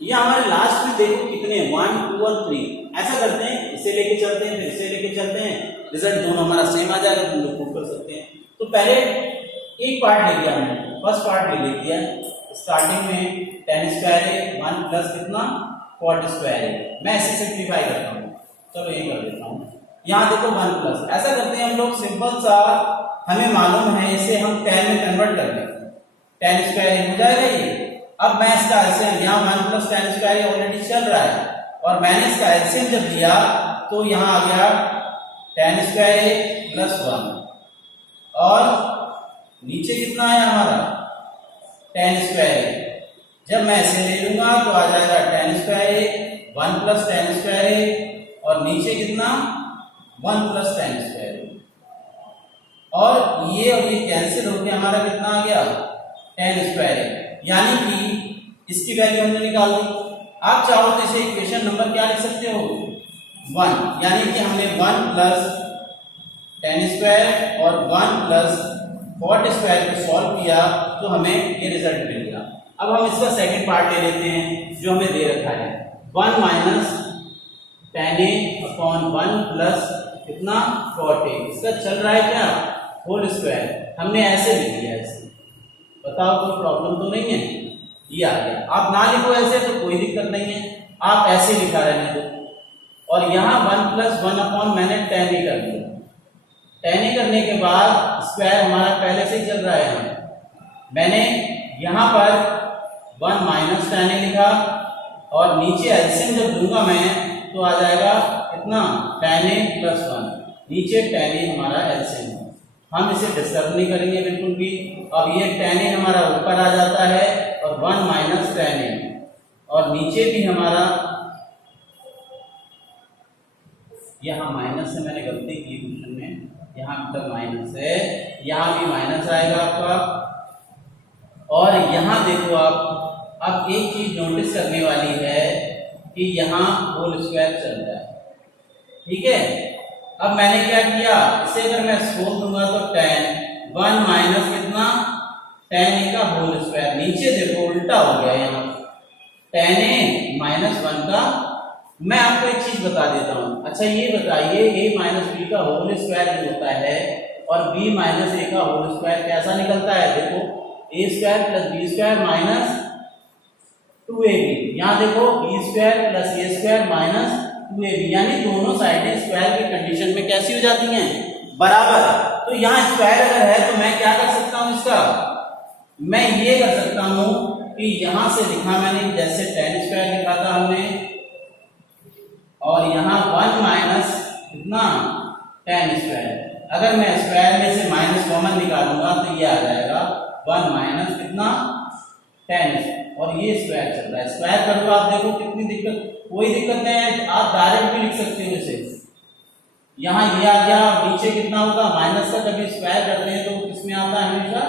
ये हमारे लास्ट में देखो कितने 1 2 और 3 ऐसा करते हैं, इसे लेके चलते हैं फिर इसे लेके चलते हैं, रिजल्ट दोनों हमारा सेम आ जाएगा, तुम लोग प्रूव कर सकते हैं। तो पहले एक पार्ट ले लिया हमने, फर्स्ट पार्ट ले लिया, स्टार्टिंग में tan स्क्वायर है 1 प्लस कितना cot स्क्वायर है। मैं इसे सिंप्लीफाई करता हूँ, चलो ये कर देता हूँ। यहाँ देखो 1 प्लस, ऐसा करते हैं हम लोग सिंपल सा, हमें मालूम है इसे हम tan में कन्वर्ट कर दें, tan स्क्वायर हो जाएगा ये। अब मैं इसका एलसीएम, यहाँ 1 प्लस tan स्क्वायर ऑलरेडी चल रहा है, और मैंने इसका एलसीएम जब लिया तो यहाँ आ गया tan स्क्वायर प्लस 1, और नीचे कितना आया हमारा tan स्क्वायर। जब मैं इसे ले लूंगा तो आ जाएगा tan square 1 plus tan square, और नीचे कितना 1 प्लस tan स्क्वायर, और ये कैंसिल होकर हमारा कितना आ गया tan स्क्वायर, यानी कि इसकी वैल्यू हमने निकाल दी। आप चाहो तो इसे इक्वेशन नंबर क्या लिख सकते हो 1, यानी कि हमने 1 प्लस tan स्क्वायर और 1 प्लस cot स्क्वायर को सॉल्व किया तो हमें ये रिजल्ट मिल गया। अब हम इसका सेकंड पार्ट ले लेते हैं जो हमें दे रखा है 1 minus tan a upon 1 plus कितना cot a। इसका चल रहा है क्या होल स्क्वायर, हमने ऐसे लिख दिया ऐसे। बताओ कोई प्रॉब्लम तो नहीं है, ये आ गया। आप ना लिखो ऐसे तो कोई दिक्कत नहीं है, आप ऐसे लिखा रहने दो। और यहाँ 1 प्लस 1 अपॉन मैंने tan a कर दिया। tan a करने के बाद स्क्वायर हमारा पहले से ही चल रहा है, मैंने यहाँ पर 1 माइनस tan a लिखा, और नीचे एलसीएम जब दूंगा मैं तो आ जाएगा कितना tan a प्लस 1, नीचे tan a हमारा एलसीएम। हम इसे डिस्टर्ब नहीं करेंगे बिल्कुल भी। अब ये tan a हमारा ऊपर आ जाता है और 1 माइनस tan a, और नीचे भी हमारा, यहाँ माइनस से मैंने गलती की क्वेश्चन में, यहाँ तक माइनस है, यहाँ भी माइनस आएगा आपका। और यहाँ देखो आप, अब एक चीज नोटिस करने वाली है कि यहाँ होल स्क्वायर चल रहा है, ठीक है। अब मैंने क्या किया, इसे अगर मैं खोल दूंगा तो tan 1 माइनस कितना tan a का होल स्क्वायर, नीचे देखो उल्टा हो गया यहाँ tan a माइनस 1 का। मैं आपको एक चीज बता देता हूँ। अच्छा ये बताइए a माइनस बी का होल स्क्वायर जो होता है और b माइनस a का होल स्क्वायर कैसा निकलता है, देखो a square plus B square minus 2ab। यहाँ देखो b square plus a square minus 2ab, यानी दोनों साइडें स्क्वायर की कंडीशन में कैसी हो जाती हैं, बराबर। तो यहाँ स्क्वायर अगर है तो मैं क्या कर सकता हूँ, इसका मैं ये कर सकता हूँ कि यहाँ से लिखा मैंने जैसे tan स्क्वायर लिखा था हमने, और यहाँ 1 माइनस कितना tan स्क्वायर। अगर मैं स्क्वायर में से माइनस कॉमन निकालूंगा तो ये आ जाएगा 1 माइनस कितना tan, और ये स्क्वायर चल रहा है। स्क्वायर कर लो, आप देखो कितनी दिक्कत, कोई दिक्कत नहीं है, आप डायरेक्ट भी लिख सकते हो इसे। यहाँ ये आ गया, नीचे कितना होगा माइनस का, कभी स्क्वायर करते हैं तो किसमें आता है हमेशा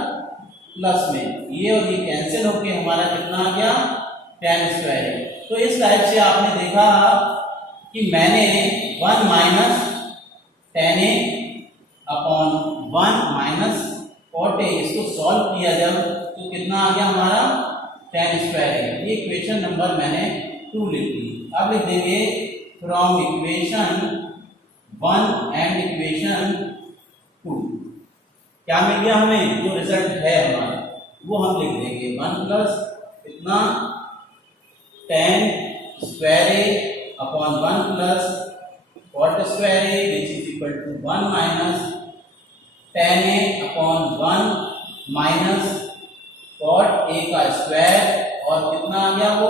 प्लस में, ये और ये कैंसिल होके हमारा कितना आ गया tan स्क्वायर। तो इस टाइप से आपने देखा कि मैंने 1 minus tan a upon 1 minus cot a इसको सॉल्व किया जब तो कितना आ गया हमारा tan स्क्वायर। ये इक्वेशन नंबर मैंने 2 लिख दी। अब लिख देंगे फ्रॉम इक्वेशन 1 एंड इक्वेशन 2 क्या मिल गया हमें, जो रिजल्ट है हमारा वो हम लिख देंगे 1 प्लस कितना tan square a upon 1 plus cot square a which is equal to 1 minus tan a upon 1 minus cot a का स्क्वायर और कितना आ गया वो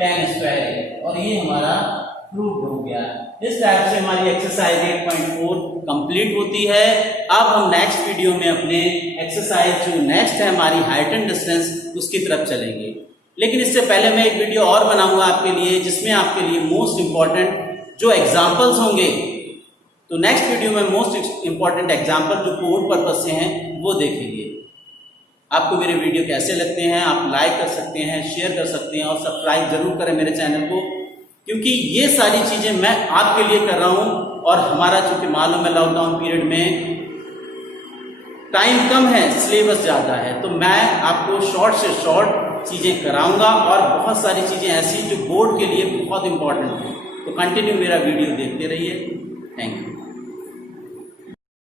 tan स्क्वायर a, और ये हमारा प्रूव हो गया। इस टाइप से हमारी एक्सरसाइज 8.4 कंप्लीट होती है। अब हम नेक्स्ट वीडियो में अपने एक्सरसाइज जो नेक्स्ट है हमारी हाइट एंड डिस्टेंस उसकी तरफ चलेंगे। लेकिन इससे पहले मैं एक वीडियो और बनाऊंगा आपके लिए, जिसमें आपके लिए मोस्ट इंपॉर्टेंट जो एग्जाम्पल्स होंगे, तो नेक्स्ट वीडियो में मोस्ट इंपॉर्टेंट एग्जाम्पल जो कोड पर्पज से हैं वो देखेंगे। आपको मेरे वीडियो कैसे लगते हैं आप लाइक कर सकते हैं, शेयर कर सकते हैं और सब्सक्राइब जरूर करें मेरे चैनल को, क्योंकि ये सारी चीजें मैं आपके लिए कर रहा हूं। और हमारा चूंकि मालूम है लॉकडाउन पीरियड में टाइम कम है, सिलेबस ज्यादा है, तो मैं आपको शॉर्ट से शॉर्ट चीजें कराऊंगा और बहुत सारी चीजें ऐसी जो बोर्ड के लिए बहुत इंपॉर्टेंट है। तो कंटिन्यू मेरा वीडियो देखते रहिए। Thank you.